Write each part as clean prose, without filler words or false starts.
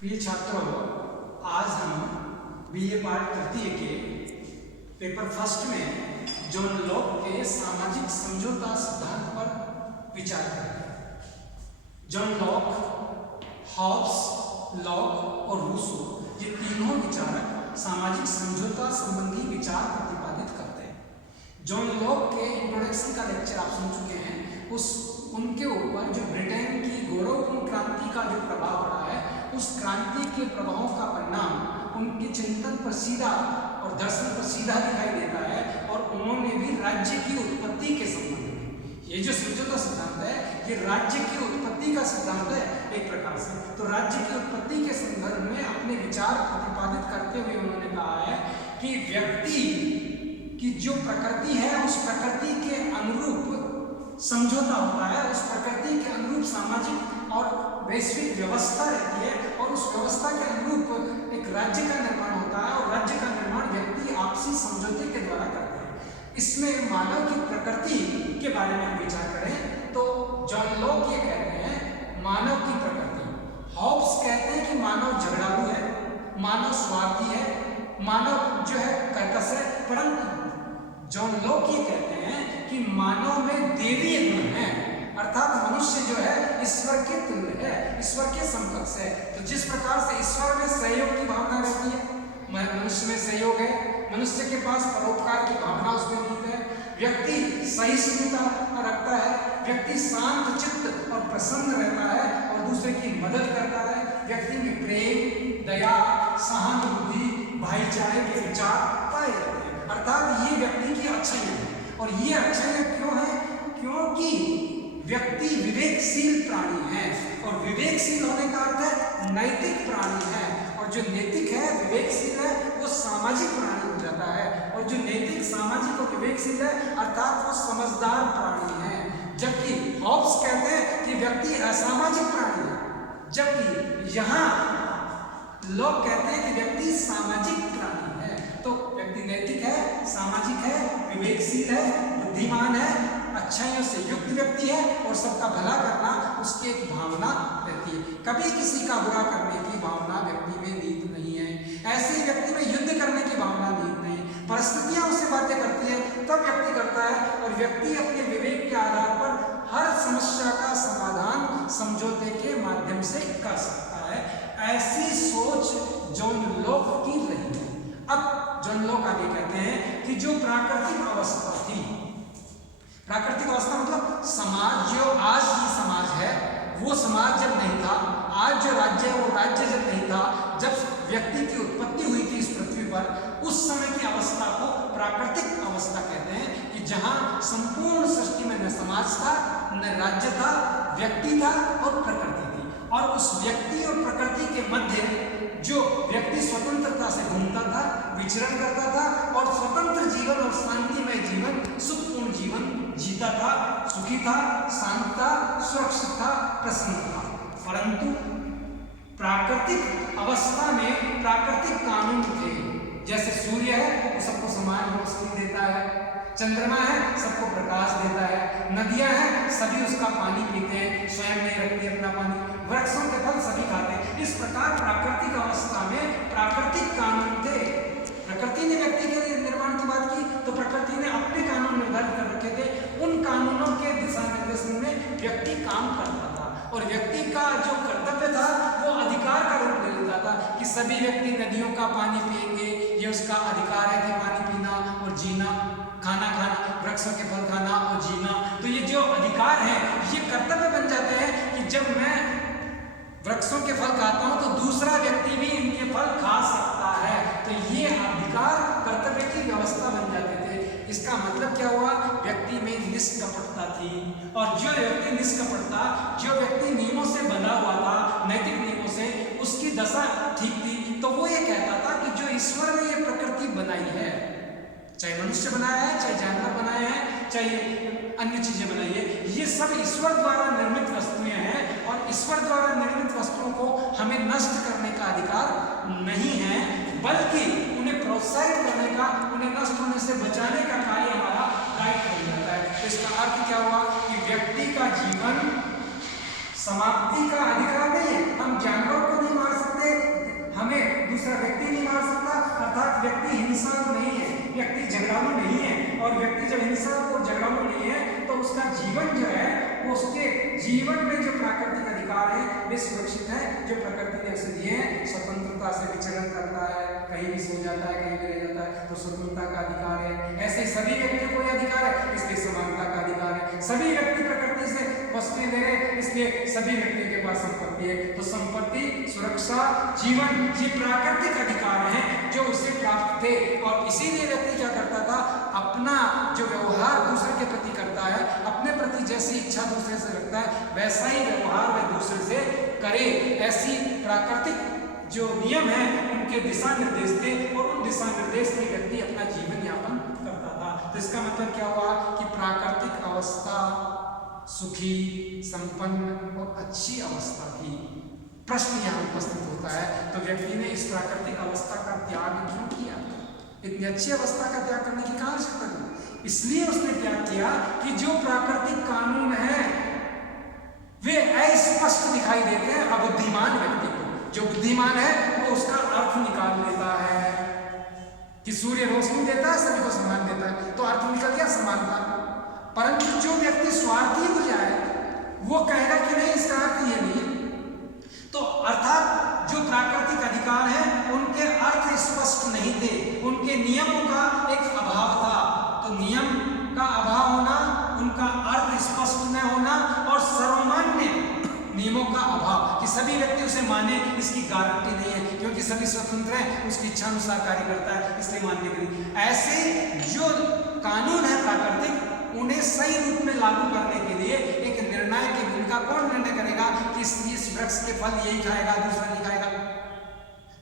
प्रिय छात्रों, आज हम बीए पार्ट तृतीय के पेपर फर्स्ट में जॉन लॉक के सामाजिक समझौता सिद्धांत पर विचार करेंगे। जॉन लॉक, हॉब्स, लॉक और रूसो ये तीनों विचारक सामाजिक समझौता संबंधी विचार प्रतिपादित करते हैं। जॉन लॉक के इंट्रोडक्शन का लेक्चर आप सुन चुके हैं। उनके ऊपर जो ब्रिटेन की गौरवपूर्ण क्रांति का जो प्रभाव पड़ा है, उस क्रांति के प्रभावों का परिणाम उनके चिंतन पर सीधा और दर्शन पर सीधा दिखाई देता है। और उन्होंने भी राज्य की उत्पत्ति के संबंध में ये जो समझौता सिद्धांत है, ये राज्य की उत्पत्ति का सिद्धांत है एक प्रकार से। तो राज्य की उत्पत्ति के संदर्भ में अपने विचार प्रतिपादित करते हुए उन्होंने कहा है कि व्यक्ति की जो प्रकृति है, उस प्रकृति के अनुरूप समझौता होता है, उस प्रकृति के अनुरूप सामाजिक और वैश्विक व्यवस्था रहती है, और उस व्यवस्था के अनुरूप एक राज्य का निर्माण होता है, और राज्य का निर्माण व्यक्ति आपसी समझौते के द्वारा करते हैं। इसमें मानव की प्रकृति के बारे में हम विचार करें तो जॉन लॉक ये कहते हैं मानव की प्रकृति। हॉब्स कहते हैं कि मानव झगड़ालू है, मानव स्वार्थी है, मानव जो है कर्कश है। परंतु जॉन लॉक ये कहते हैं कि मानव में देवीय गुण है, अर्थात मनुष्य जो है ईश्वर के तुल्य है, ईश्वर के समकक्ष है। तो जिस प्रकार से ईश्वर में सहयोग की भावना रहती है, मनुष्य में सहयोग है, मनुष्य के पास परोपकार की भावना उसमें निहित है, व्यक्ति सहिष्णुता रखता है, व्यक्ति शांत चित्त और प्रसन्न रहता है और दूसरे की मदद करता है, व्यक्ति में प्रेम, दया, सहानुभूति, भाईचारे के विचार पाए जाते हैं। अर्थात ये व्यक्ति की अच्छाइयाँ हैं। और ये अच्छाइयाँ क्यों है? क्योंकि व्यक्ति विवेकशील प्राणी है, और विवेकशील होने का अर्थ है नैतिक प्राणी है, और जो नैतिक है, विवेकशील है, वो सामाजिक प्राणी हो जाता है। और जो नैतिक, सामाजिक और विवेकशील है, अर्थात वो समझदार प्राणी है। जबकि हॉब्स कहते हैं कि व्यक्ति असामाजिक प्राणी है, जबकि यहाँ लोग कहते हैं कि व्यक्ति सामाजिक प्राणी है। तो व्यक्ति नैतिक है, सामाजिक है, विवेकशील है, बुद्धिमान है, अच्छाइयों से युक्त व्यक्ति है, और सबका भला करना उसकी एक भावना रहती है। कभी किसी का बुरा करने की भावना व्यक्ति में निहित नहीं है। ऐसे व्यक्ति में युद्ध करने की भावना निहित नहीं। परिस्थितियां उससे बातें करती है तब व्यक्ति करता है, और व्यक्ति अपने विवेक के आधार पर हर समस्या का समाधान समझौते के माध्यम से कर सकता है। ऐसी सोच जॉन लॉक की रही है। अब जॉन लॉक आगे कहते हैं कि जो प्राकृतिक अवस्था थी, प्राकृतिक अवस्था मतलब समाज, जो आज की समाज है, वो समाज जब नहीं था, आज जो राज्य है वो राज्य जब नहीं था, जब व्यक्ति की उत्पत्ति हुई थी इस पृथ्वी पर, उस समय की अवस्था को प्राकृतिक अवस्था कहते हैं कि जहां संपूर्ण सृष्टि में न समाज था, न राज्य था, व्यक्ति था और प्रकृति थी। और उस व्यक्ति और प्रकृति के मध्य जो व्यक्ति स्वतंत्रता से घूमता था, विचरण करता था, और स्वतंत्र जीवन और शांतिमय जीवन, सुखपूर्ण जीवन जीता था, सुखी था, शांत था, सुरक्षित था, प्रसन्न था। परंतु प्राकृतिक अवस्था में प्राकृतिक कानून थे। जैसे सूर्य है वो सबको समान रोशनी देता है, चंद्रमा है सबको प्रकाश देता है, नदियां हैं सभी उसका पानी पीते हैं, स्वयं नहीं रखती अपना पानी, वृक्षों के फल सभी खाते हैं। इस प्रकार प्राकृतिक अवस्था में प्राकृतिक कानून थे। प्रकृति ने व्यक्ति के निर्माण की बात की तो प्रकृति ने अपने कानून निर्धारित कर रखे थे। उन कानूनों के दिशा निर्देशन में व्यक्ति काम करता था, और व्यक्ति का जो कर्तव्य था वो अधिकार का रूप ले लेता था कि सभी व्यक्ति नदियों का पानी पिएंगे, ये उसका अधिकार है कि पानी पीना और जीना, खाना खाना, वृक्षों के फल खाना और जीना। तो ये जो अधिकार है, ये कर्तव्य बन जाते हैं कि जब मैं वृक्षों के फल खाता हूं तो दूसरा व्यक्ति भी इनके फल खा सकता है। तो ये अधिकार कर्तव्य की व्यवस्था बन जाते थे। इसका मतलब क्या हुआ? व्यक्ति में निष्कपटता थी, और जो व्यक्ति निष्कपटता, जो व्यक्ति नियमों से बंधा हुआ था, नैतिक नियमों से, उसकी दशा ठीक थी। तो वो ये कहता था कि जो ईश्वर ने ये प्रकृति बनाई है, चाहे मनुष्य बनाया है, चाहे जानवर बनाया है, चाहे अन्य चीजें बनाई है, ये सब ईश्वर द्वारा निर्मित वस्तुएं हैं, और ईश्वर द्वारा निर्मित वस्तुओं को हमें नष्ट करने का अधिकार नहीं है, बल्कि उन्हें प्रोत्साहित करने का, उन्हें नष्ट होने से बचाने का कार्य हमारा दायित्व हो जाता है। तो इसका अर्थ क्या हुआ कि व्यक्ति का जीवन समाप्ति का अधिकार नहीं है। हम जानवर को नहीं मार सकते, जीवन में जो प्राकृतिक अधिकार है वे सुरक्षित है, जो प्रकृति ने उसे दिए हैं। स्वतंत्रता से विचरण करता है, कहीं भी सो जाता है, कहीं भी रह जाता है, तो स्वतंत्रता का अधिकार है। ऐसे ही सभी व्यक्तियों को अधिकार है, इसलिए समानता का अधिकार है। सभी व्यक्ति प्रकृति से वस्तुएं ले रहे, इसलिए सभी व्यक्तियों के पास संपत्ति है। तो संपत्ति, सुरक्षा, जीवन, ये प्राकृतिक अधिकार हैं जो उसे प्राप्त थे। और इसीलिए व्यक्ति क्या करता था, अपना जो व्यवहार दूसरे के प्रति करता है, अपने प्रति जैसी इच्छा दूसरे से रखता है, वैसा ही व्यवहार वह दूसरे से करे। ऐसी प्राकृतिक जो नियम है उनके दिशा निर्देश थे, और उन दिशा निर्देश में व्यक्ति अपना जीवन यापन करता था। तो इसका मतलब क्या हुआ कि प्राकृतिक अवस्था सुखी, संपन्न और अच्छी अवस्था थी। प्रश्न यहाँ उपस्थित होता है, तो व्यक्ति ने इस प्राकृतिक अवस्था का त्याग क्यों किया? इतनी अच्छी अवस्था का त्याग करने की क्या आवश्यकता थी? इसलिए उसने क्या किया कि जो प्राकृतिक कानून है वे अस्पष्ट दिखाई देते हैं अबुद्धिमान व्यक्ति को। जो बुद्धिमान है वो उसका अर्थ निकाल लेता है कि सूर्य रोशनी देता है, सभी को समान देता है, तो अर्थ निकल गया समानता। परंतु जो व्यक्ति स्वार्थी हो जाए वो कहेगा कि नहीं, इसका अर्थ ये नहीं। तो अर्थात जो प्राकृतिक अधिकार है उनके अर्थ स्पष्ट नहीं थे, उनके नियमों का एक अभाव था। तो नियम का अभाव होना, उनका अर्थ स्पष्ट न होना और सर्वमान्य नियमों का अभाव कि सभी व्यक्ति उसे माने, इसकी गारंटी नहीं है, क्योंकि सभी स्वतंत्र हैं, उसकी इच्छा अनुसार कार्य करता है, इसलिए मानने के लिए ऐसे जो कानून है प्राकृतिक, उन्हें सही रूप में लागू करने के लिए एक निर्णायक की भूमिका कौन निर्णय करेगा कि इस वृक्ष के फल यही खाएगा, दूसरा नहीं खाएगा?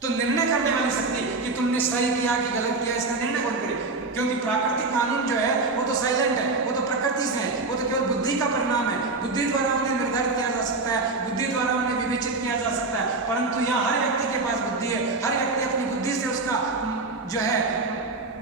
तो निर्णय करने वाली शक्ति कि तुमने सही किया कि गलत किया, इसका निर्णय कौन करे? क्योंकि प्राकृतिक कानून जो है वो तो साइलेंट है, वो तो प्रकृति से है, वो तो केवल बुद्धि का परिणाम है। बुद्धि द्वारा उन्हें निर्धारित किया जा सकता है, बुद्धि द्वारा उन्हें विवेचित किया जा सकता है, परंतु यहाँ हर व्यक्ति के पास बुद्धि है। हर व्यक्ति अपनी बुद्धि से उसका जो है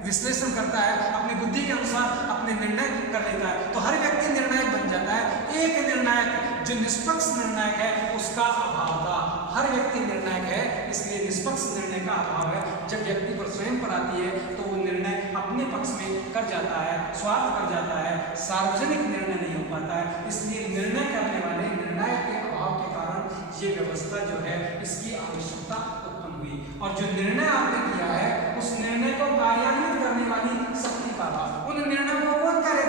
विश्लेषण करता है, अपनी बुद्धि के अनुसार अपने निर्णय कर लेता है। तो हर व्यक्ति निर्णायक बन जाता है। एक निर्णायक जो निष्पक्ष निर्णायक है उसका अभाव था। हर व्यक्ति निर्णायक है, इसलिए निष्पक्ष निर्णय का अभाव है। जब व्यक्ति पर स्वयं पर आती है तो वो निर्णय अपने पक्ष में कर जाता है, स्वार्थ कर जाता है, सार्वजनिक निर्णय नहीं हो पाता है। इसलिए निर्णय करने वाले निर्णायक के अभाव के कारण ये व्यवस्था जो है इसकी आवश्यकता उत्पन्न हुई। और जो निर्णय आपने किया है उस निर्णय को कार्यान्वित करने वाली शक्ति का अभाव। उन निर्णयों को कौन करे?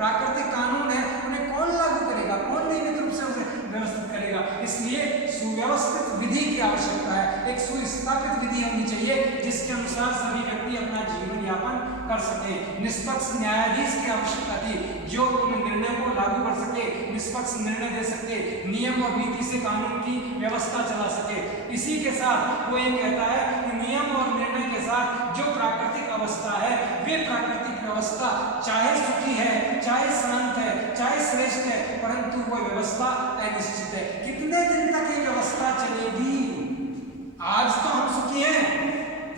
प्राकृतिक कानून है, उन्हें कौन लागू करेगा, कौन नियमित रूप से उसे व्यवस्थित करेगा? इसलिए सुव्यवस्थित विधि की आवश्यकता है। एक सुस्थापित विधि होनी चाहिए जिसके अनुसार सभी व्यक्ति अपना जीवन यापन कर सके। निष्पक्ष न्यायाधीश की आवश्यकता थी जो उन निर्णयों को लागू कर सके, निष्पक्ष निर्णय दे सके, नियम और नीति से कानून की व्यवस्था चला सके। इसी के साथ वो ये कहता है कि नियम और निर्णय के साथ जो प्राकृतिक अवस्था है वे प्राकृतिक व्यवस्था चाहे सुखी है, चाहे शांत है, चाहे श्रेष्ठ है, परंतु वह व्यवस्था अनिश्चित है। कितने दिन तक ये व्यवस्था चलेगी? आज तो हम सुखी हैं,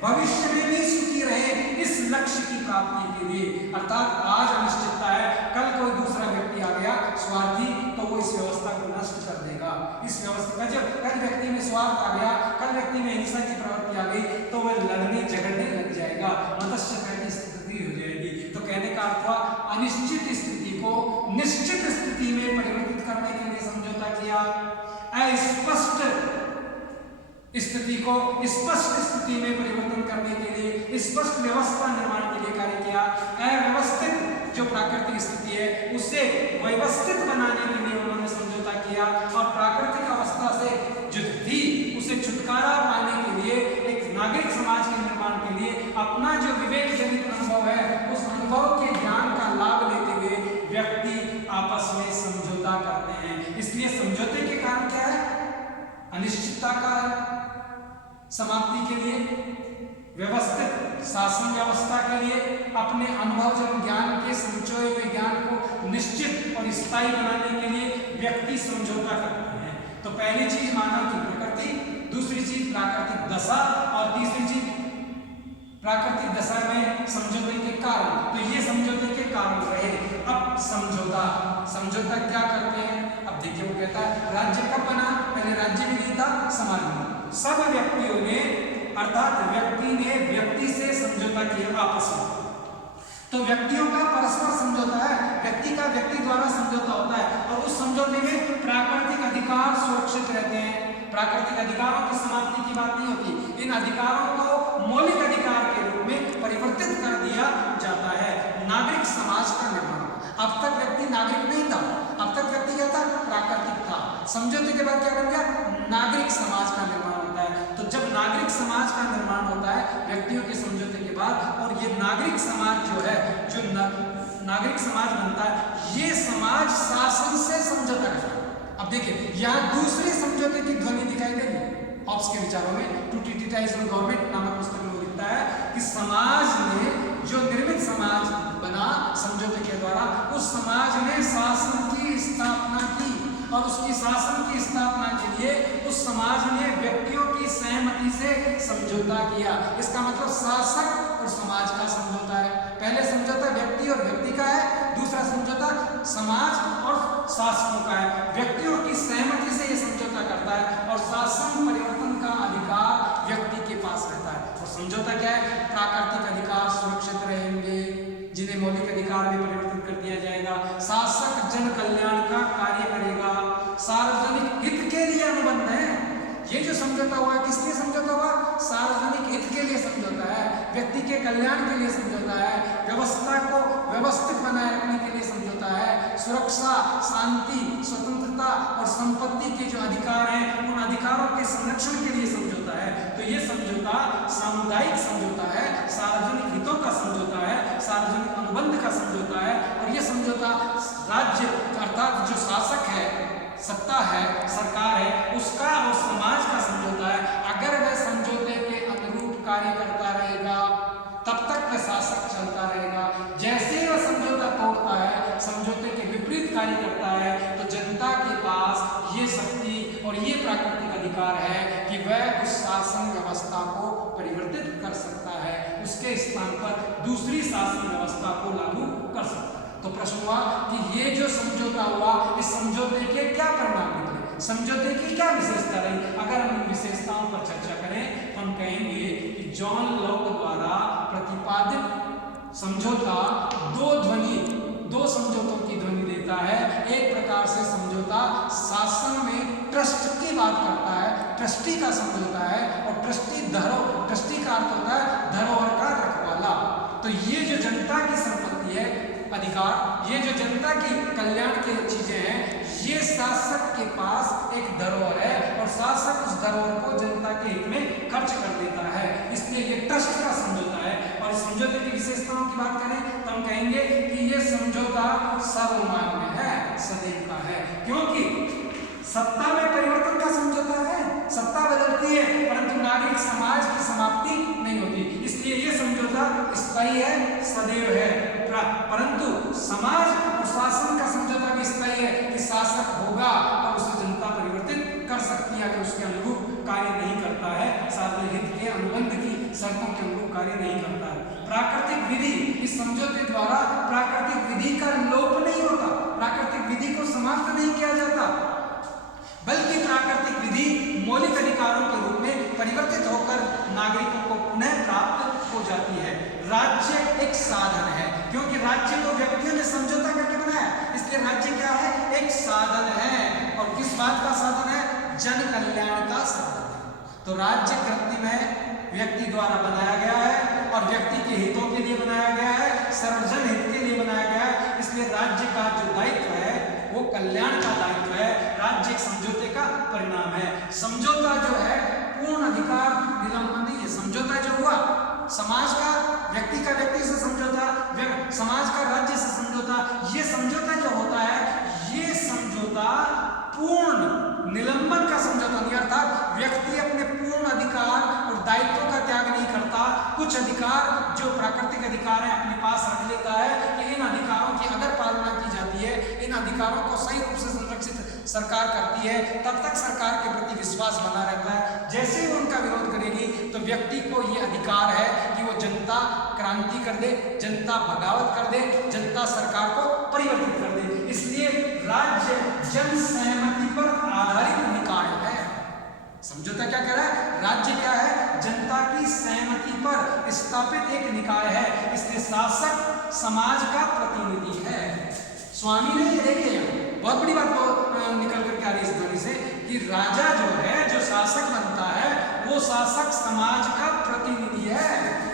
भविष्य में भी सुखी रहे, इस लक्ष्य की प्राप्ति के लिए। अर्थात आज अनिश्चितता है, कल कोई दूसरा व्यक्ति आ गया स्वार्थी तो वो इस व्यवस्था को नष्ट कर देगा। इस व्यवस्था जब कल व्यक्ति में स्वार्थ आ गया, कल व्यक्ति में हिंसा की प्रवृत्ति आ गई तो वह लड़ने झगड़ने लग जाएगा, मत्स्य की स्थिति हो जाएगी। तो कहने का अर्थ हुआ अनिश्चित स्थिति को निश्चित स्थिति में परिवर्तित करने के लिए समझौता किया, अस्पष्ट स्थिति को स्पष्ट स्थिति में परिवर्तन करने के लिए स्पष्ट व्यवस्था निर्माण के लिए कार्य किया। अव्यवस्थित जो प्राकृतिक स्थिति है उसे व्यवस्थित बनाने के लिए उन्होंने समझौता किया और प्राकृतिक अवस्था से जो थी उसे छुटकारा पाने के लिए एक नागरिक समाज के निर्माण के लिए अपना जो विवेक जनित अनुभव है उस अनुभव के ज्ञान का लाभ लेते हुए व्यक्ति आपस में समझौता करते हैं। इसलिए समझौते के कारण क्या है? अनिश्चितता का समाप्ति के लिए, व्यवस्थित शासन व्यवस्था के लिए, अपने अनुभव जन ज्ञान के संचय हुए ज्ञान को निश्चित और स्थायी बनाने के लिए व्यक्ति समझौता करते हैं। तो पहली चीज मानव की प्रकृति, दूसरी चीज प्राकृतिक दशा और तीसरी चीज प्राकृतिक दशा में समझौते के कारण। तो ये समझौते के कारण रहे। अब समझौता क्या करते हैं? अब देखिए वो कहता है राज्य कब बना? पहले राज्य भी नहीं था, समाज में सब व्यक्तियों ने अर्थात व्यक्ति ने व्यक्ति से समझौता किया आपस में। तो व्यक्तियों का परस्पर समझौता है, व्यक्ति का व्यक्ति द्वारा समझौता होता है और उस समझौते में प्राकृतिक अधिकार सुरक्षित रहते हैं। प्राकृतिक अधिकारों की समाप्ति की बात नहीं होती। इन अधिकारों को मौलिक अधिकार के रूप में परिवर्तित कर दिया जाता है। नागरिक समाज का निर्माण। अब तक व्यक्ति नागरिक नहीं था, अब तक व्यक्ति क्या था? प्राकृतिक था। समझौते के बाद क्या बन गया? नागरिक समाज का निर्माण होता है। तो जब नागरिक समाज का निर्माण होता है व्यक्तियों के समझौते के बाद, और ये नागरिक समाज जो है, जो नागरिक समाज बनता है, ये समाज शासन से समझौता करता है। अब देखिए यहाँ दूसरे समझौते की ध्वनि दिखाई देगी हॉब्स के विचारों में। टू टिटिटाइज गवर्नमेंट नामक पुस्तक में वो लिखता है कि समाज ने जो निर्मित समाज बना समझौते के द्वारा, उस समाज ने शासन की स्थापना की और उसकी शासन की स्थापना के लिए उस समाज ने व्यक्तियों की सहमति से समझौता किया। इसका मतलब शासक और समाज का समझौता है। पहले समझौता व्यक्ति और व्यक्ति का है, दूसरा समझौता समाज और शासकों का है। व्यक्तियों की सहमति से यह समझौता करता है और शासन परिवर्तन का अधिकार व्यक्ति के पास रहता है। और समझौता क्या है? प्राकृतिक अधिकार सुरक्षित रहेंगे, जिन्हें मौलिक अधिकार में परिवर्तित कर दिया जाएगा। शासक जन कल्याण का कार्य करेगा, सार्वजनिक हित के लिए अनुबंध है। ये जो समझौता हुआ किसके समझौता हुआ? सार्वजनिक हित के लिए समझौता है, व्यक्ति के कल्याण के लिए समझौता है, व्यवस्था को व्यवस्थित बनाए रखने के लिए समझौता है, सुरक्षा, शांति, स्वतंत्रता और संपत्ति के जो अधिकार हैं उन अधिकारों के संरक्षण के लिए समझौता है। तो ये समझौता सामुदायिक समझौता है, सार्वजनिक हितों का समझौता है, सार्वजनिक अनुबंध का समझौता है। और ये समझौता राज्य अर्थात जो शासक है, सत्ता है, सरकार है, उसका और समाज का समझौता है। अगर वह समझौते के अनुरूप कार्य करता रहेगा तब तक वह शासक चलता रहेगा। जैसे ही वह समझौता तोड़ता है, समझौते के विपरीत कार्य करता है, तो जनता के पास ये शक्ति और ये प्राकृतिक अधिकार है कि वह उस शासन व्यवस्था को परिवर्तित कर सकता है, उसके स्थान पर दूसरी शासन व्यवस्था को लागू कर सकता है। तो प्रश्न हुआ कि ये जो समझौता हुआ, इस समझौते के क्या परिणाम निकले, समझौते की क्या विशेषता रही? अगर हम इन विशेषताओं पर चर्चा करें तो हम कहेंगे कि जॉन लॉक द्वारा प्रतिपादित समझौता दो समझौतों की ध्वनि देता है। एक प्रकार से समझौता शासन में ट्रस्ट की बात करता है, ट्रस्टी का समझौता है, और ट्रस्टी का अर्थ होता है धरोहर का रखवाला। तो ये जो जनता की संपत्ति है, अधिकार, ये जो जनता की कल्याण की चीजें हैं, ये शासक के पास एक धरोहर है और शासक उस धरोहर को जनता के हित में खर्च कर देता है। इसलिए ये ट्रस्ट का समझौता है। और समझौते की विशेषताओं की बात करें तो हम कहेंगे कि ये समझौता सर्वमान्य है, सदैव का है, क्योंकि सत्ता में परिवर्तन का समझौता है। सत्ता बदलती है परंतु नागरिक समाज की समाप्ति नहीं होती, इसलिए ये समझौता स्थायी है, सदैव है। परंतु समाज और शासन का समझौता भी स्थायी है कि शासक होगा और उसे जनता परिवर्तित कर सकती है अगर उसके अनुरूप कार्य नहीं करता है, सार्वजनिक हित के अनुबंध की शर्तों के अनुरूप कार्य नहीं करता है। प्राकृतिक विधि, इस समझौते द्वारा प्राकृतिक विधि का लोप नहीं होता, प्राकृतिक विधि को समाप्त नहीं किया जाता, बल्कि प्राकृतिक विधि मौलिक अधिकारों के रूप में परिवर्तित होकर नागरिकों को पुनः प्राप्त हो जाती है। राज्य एक साधन है, क्योंकि राज्य को व्यक्तियों ने समझौता करके बनाया, इसलिए राज्य क्या है? एक साधन है। और किस बात का साधन है? जन कल्याण का साधन है। तो राज्य कृत्रिम है, व्यक्ति द्वारा बनाया गया है और व्यक्ति के हितों के लिए बनाया गया है, सर्वजन हित के लिए बनाया गया है। इसलिए राज्य का जो दायित्व है वो कल्याण का दायित्व है। राज्य एक समझौते का परिणाम है। समझौता जो है पूर्ण अधिकार निलंबन नहीं है। समझौता जो हुआ समाज का व्यक्ति से समझौता, समाज का राज्य से समझौता, ये समझौता जो होता है ये समझौता पूर्ण निलंबन का समझौता नहीं, अर्थात व्यक्ति अपने पूर्ण अधिकार और दायित्वों का त्याग नहीं करता। कुछ अधिकार जो प्राकृतिक अधिकार है अपने पास रख लेता है कि इन अधिकारों की अगर पालना की जाती है, इन अधिकारों को सही रूप से संरक्षित सरकार करती है, तब तक सरकार के प्रति विश्वास बना रहता है। जैसे ही उनका विरोध करेगी तो व्यक्ति को ये अधिकार है कि वो जनता क्रांति कर दे, जनता बगावत कर दे, जनता सरकार को परिवर्तित कर दे। इसलिए राज्य जन सहमति पर आधारित निकाय है। समझौता क्या कह रहा है? राज्य क्या है? जनता की सहमति पर स्थापित एक निकाय है, इसलिए शासक समाज का प्रतिनिधि है। स्वामी ने देखिए बहुत बड़ी बात निकल करके आ रही है इस ध्वनि से कि राजा जो है, जो शासक बनता है, वो शासक समाज का प्रतिनिधि है,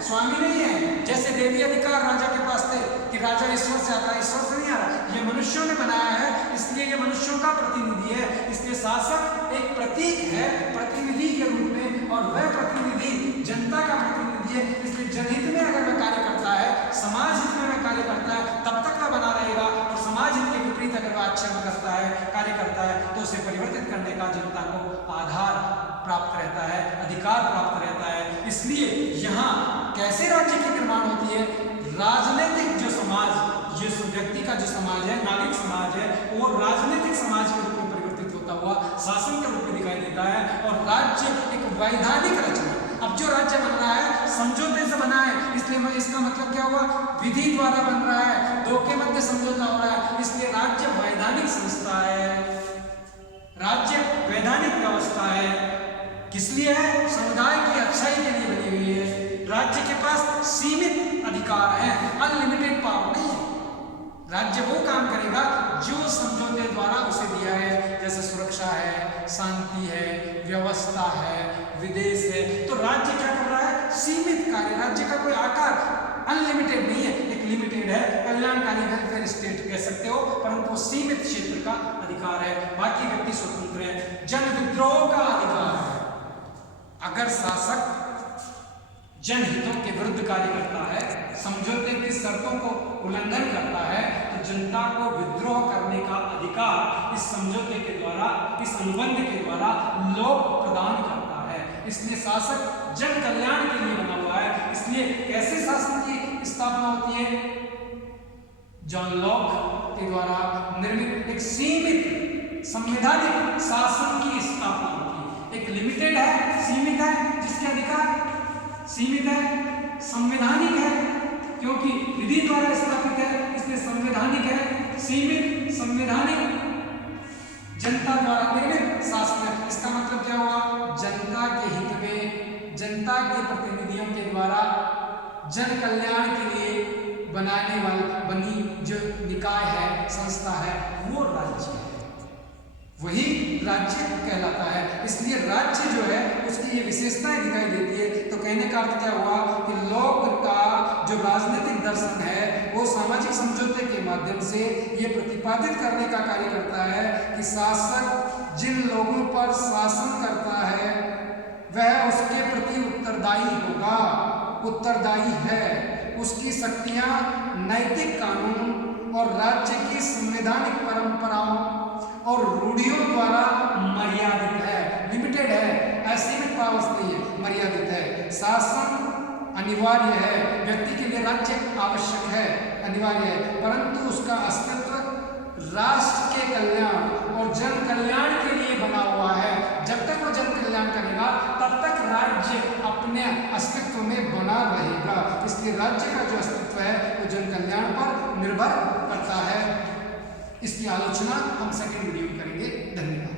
स्वामी नहीं है। जैसे देवी अधिकार राजा के पास थे कि राजा ईश्वर से आता है, ईश्वर से नहीं आ रहा, ये मनुष्यों ने बनाया है, इसलिए ये मनुष्यों का प्रतिनिधि है। इसलिए शासक एक प्रतीक है प्रतिनिधि के रूप में, और वह प्रतिनिधि जनता का प्रतिनिधि है। इसलिए जनहित में अगर वह कार्य करता है, समाज हित में वह कार्य करता है, तब तक वह बना रहेगा। और समाज हित के विपरीत अगर वह आचरण करता है, कार्य करता है, तो उसे परिवर्तित करने का जनता को आधार प्राप्त रहता है, अधिकार प्राप्त रहता है। इसलिए यहाँ कैसे राज्य की निर्माण होती है? राजनीतिक जो समाज, जो व्यक्ति का जो समाज है, नागरिक समाज है, वो राजनीतिक समाज के रूप में परिवर्तित होता हुआ शासन के रूप में दिखाई देता है। और राज्य एक वैधानिक रचना, अब जो राज्य बन रहा है समझौते से बना है, इसलिए इसका मतलब क्या हुआ? विधि द्वारा बन रहा है, दो के मध्य समझौता हो रहा है, इसलिए राज्य वैधानिक संस्था है, राज्य वैधानिक व्यवस्था है। किस लिए है? समुदाय की अच्छाई के लिए बनी हुई है। राज्य के पास सीमित अधिकार है, अनलिमिटेड पावर नहीं है। राज्य वो काम करेगा जो समझौते द्वारा उसे दिया है, जैसे सुरक्षा है, शांति है, व्यवस्था है, विदेश है। तो राज्य क्या कर रहा है? सीमित कार्य। राज्य का कोई आकार अनलिमिटेड नहीं है, एक लिमिटेड है। कल्याणकारी वेलफेयर स्टेट कह सकते हो, परंतु सीमित क्षेत्र का अधिकार है, बाकी व्यक्ति स्वतंत्र है। जन विद्रोह का अधिकार है। अगर शासक जनहितों के विरुद्ध कार्य करता है, समझौते की शर्तों को उल्लंघन करता है, तो जनता को विद्रोह करने का अधिकार इस समझौते के द्वारा, इस अनुबंध के द्वारा लोक प्रदान करता है। इसलिए शासक जन कल्याण के लिए बना हुआ है। इसलिए कैसे शासन की स्थापना होती है? जॉन लॉक के द्वारा निर्मित एक सीमित संवैधानिक शासन की स्थापना होती है। एक लिमिटेड है, सीमित है, जिसके अधिकार सीमित है, संवैधानिक है, क्योंकि विधि द्वारा स्थापित है, इसलिए संवैधानिक है, सीमित, संवैधानिक, जनता द्वारा निर्मित शासन है। इसका मतलब क्या हुआ? जनता के हित में, जनता के प्रतिनिधियों के द्वारा जन कल्याण के लिए बनी जो निकाय है, संस्था है, वो राज्य है, वही राज्य कहलाता है। इसलिए राज्य जो है उसकी ये विशेषताएं दिखाई देती है। तो कहने का अर्थ क्या हुआ कि लोक का जो राजनीतिक दर्शन है वो सामाजिक समझौते के माध्यम से ये प्रतिपादित करने का कार्य करता है कि शासक जिन लोगों पर शासन करता है वह उसके प्रति उत्तरदायी होगा, उत्तरदायी है। उसकी शक्तियां नैतिक कानून और राज्य की संवैधानिक परंपराओं और रूढ़ियों द्वारा मर्यादित है, लिमिटेड है, असीमित पावर्स नहीं है, मर्यादित है। शासन अनिवार्य है, व्यक्ति के लिए राज्य आवश्यक है, अनिवार्य है, परंतु उसका अस्तित्व राष्ट्र के कल्याण और जन कल्याण के लिए बना हुआ है। जब तक वो जन कल्याण करेगा तब तक राज्य अपने अस्तित्व में बना रहेगा। इसलिए राज्य का जो अस्तित्व है वो जन कल्याण पर निर्भर करता है। इसकी आलोचना हम सेकंड वीडियो में करेंगे। धन्यवाद।